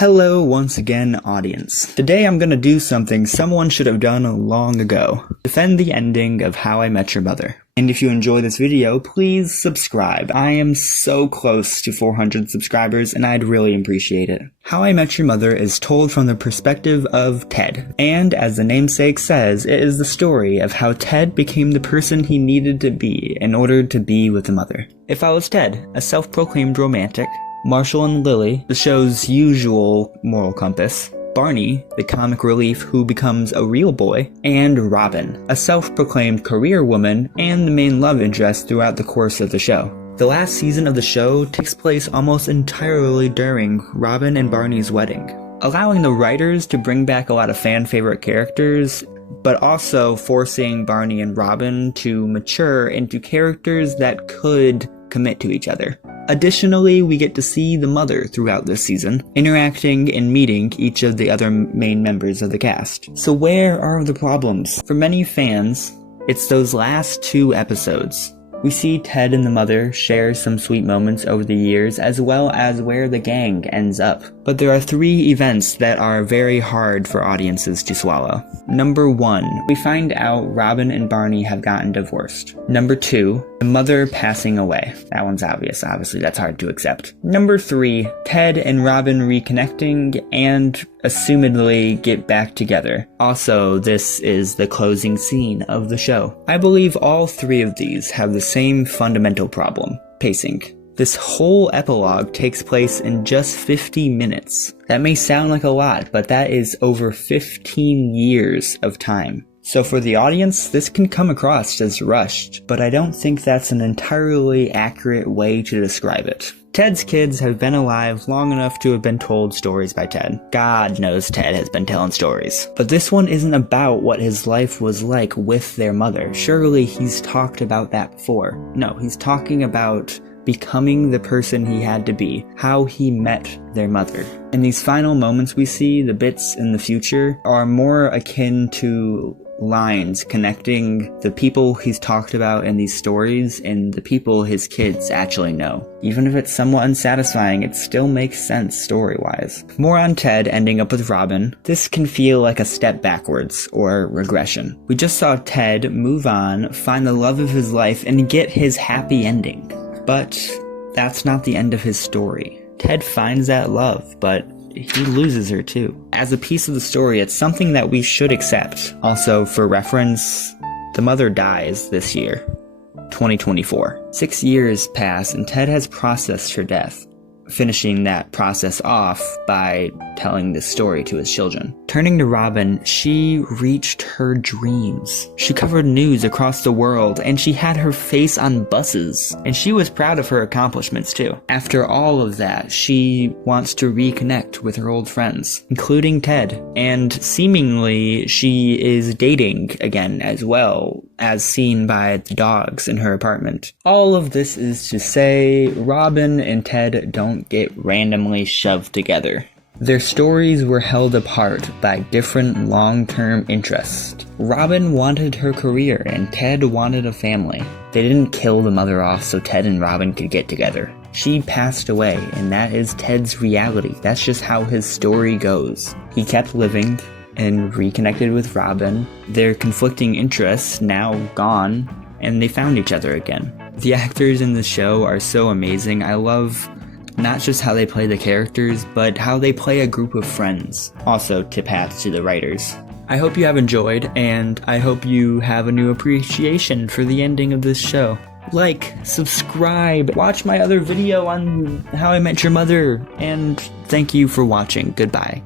Hello once again, audience. Today I'm gonna do something someone should have done long ago. Defend the ending of How I Met Your Mother. And if you enjoy this video, please subscribe. I am so close to 400 subscribers and I'd really appreciate it. How I Met Your Mother is told from the perspective of Ted. And as the namesake says, it is the story of how Ted became the person he needed to be in order to be with the mother. It follows Ted, a self-proclaimed romantic, Marshall and Lily, the show's usual moral compass, Barney, the comic relief who becomes a real boy, and Robin, a self-proclaimed career woman and the main love interest throughout the course of the show. The last season of the show takes place almost entirely during Robin and Barney's wedding, allowing the writers to bring back a lot of fan-favorite characters, but also forcing Barney and Robin to mature into characters that could commit to each other. Additionally, we get to see the mother throughout this season, interacting and meeting each of the other main members of the cast. So where are the problems? For many fans, it's those last two episodes. We see Ted and the mother share some sweet moments over the years, as well as where the gang ends up. But there are three events that are very hard for audiences to swallow. Number 1, we find out Robin and Barney have gotten divorced. Number 2, the mother passing away. That one's obvious, obviously that's hard to accept. Number 3, Ted and Robin reconnecting and assumedly get back together. Also, this is the closing scene of the show. I believe all three of these have the same fundamental problem: pacing. This whole epilogue takes place in just 50 minutes. That may sound like a lot, but that is over 15 years of time. So for the audience, this can come across as rushed, but I don't think that's an entirely accurate way to describe it. Ted's kids have been alive long enough to have been told stories by Ted. God knows Ted has been telling stories. But this one isn't about what his life was like with their mother. Surely he's talked about that before. No, he's talking about becoming the person he had to be, how he met their mother. In these final moments we see, the bits in the future are more akin to lines connecting the people he's talked about in these stories and the people his kids actually know. Even if it's somewhat unsatisfying, it still makes sense story-wise. More on Ted ending up with Robin. This can feel like a step backwards or regression. We just saw Ted move on, find the love of his life, and get his happy ending. But that's not the end of his story. Ted finds that love, but he loses her too. As a piece of the story, it's something that we should accept. Also, for reference, the mother dies this year, 2024. 6 years pass and Ted has processed her death, finishing that process off by telling this story to his children. Turning to Robin, she reached her dreams. She covered news across the world, and she had her face on buses, and she was proud of her accomplishments too. After all of that, she wants to reconnect with her old friends, including Ted, and seemingly she is dating again as well, as seen by the dogs in her apartment. All of this is to say, Robin and Ted don't get randomly shoved together. Their stories were held apart by different long-term interests. Robin wanted her career and Ted wanted a family. They didn't kill the mother off so Ted and Robin could get together. She passed away, and that is Ted's reality. That's just how his story goes. He kept living and reconnected with Robin. Their conflicting interests now gone, and they found each other again. The actors in the show are so amazing. I love not just how they play the characters, but how they play a group of friends. Also, tip hats to the writers. I hope you have enjoyed, and I hope you have a new appreciation for the ending of this show. Like, subscribe, watch my other video on How I Met Your Mother, and thank you for watching. Goodbye.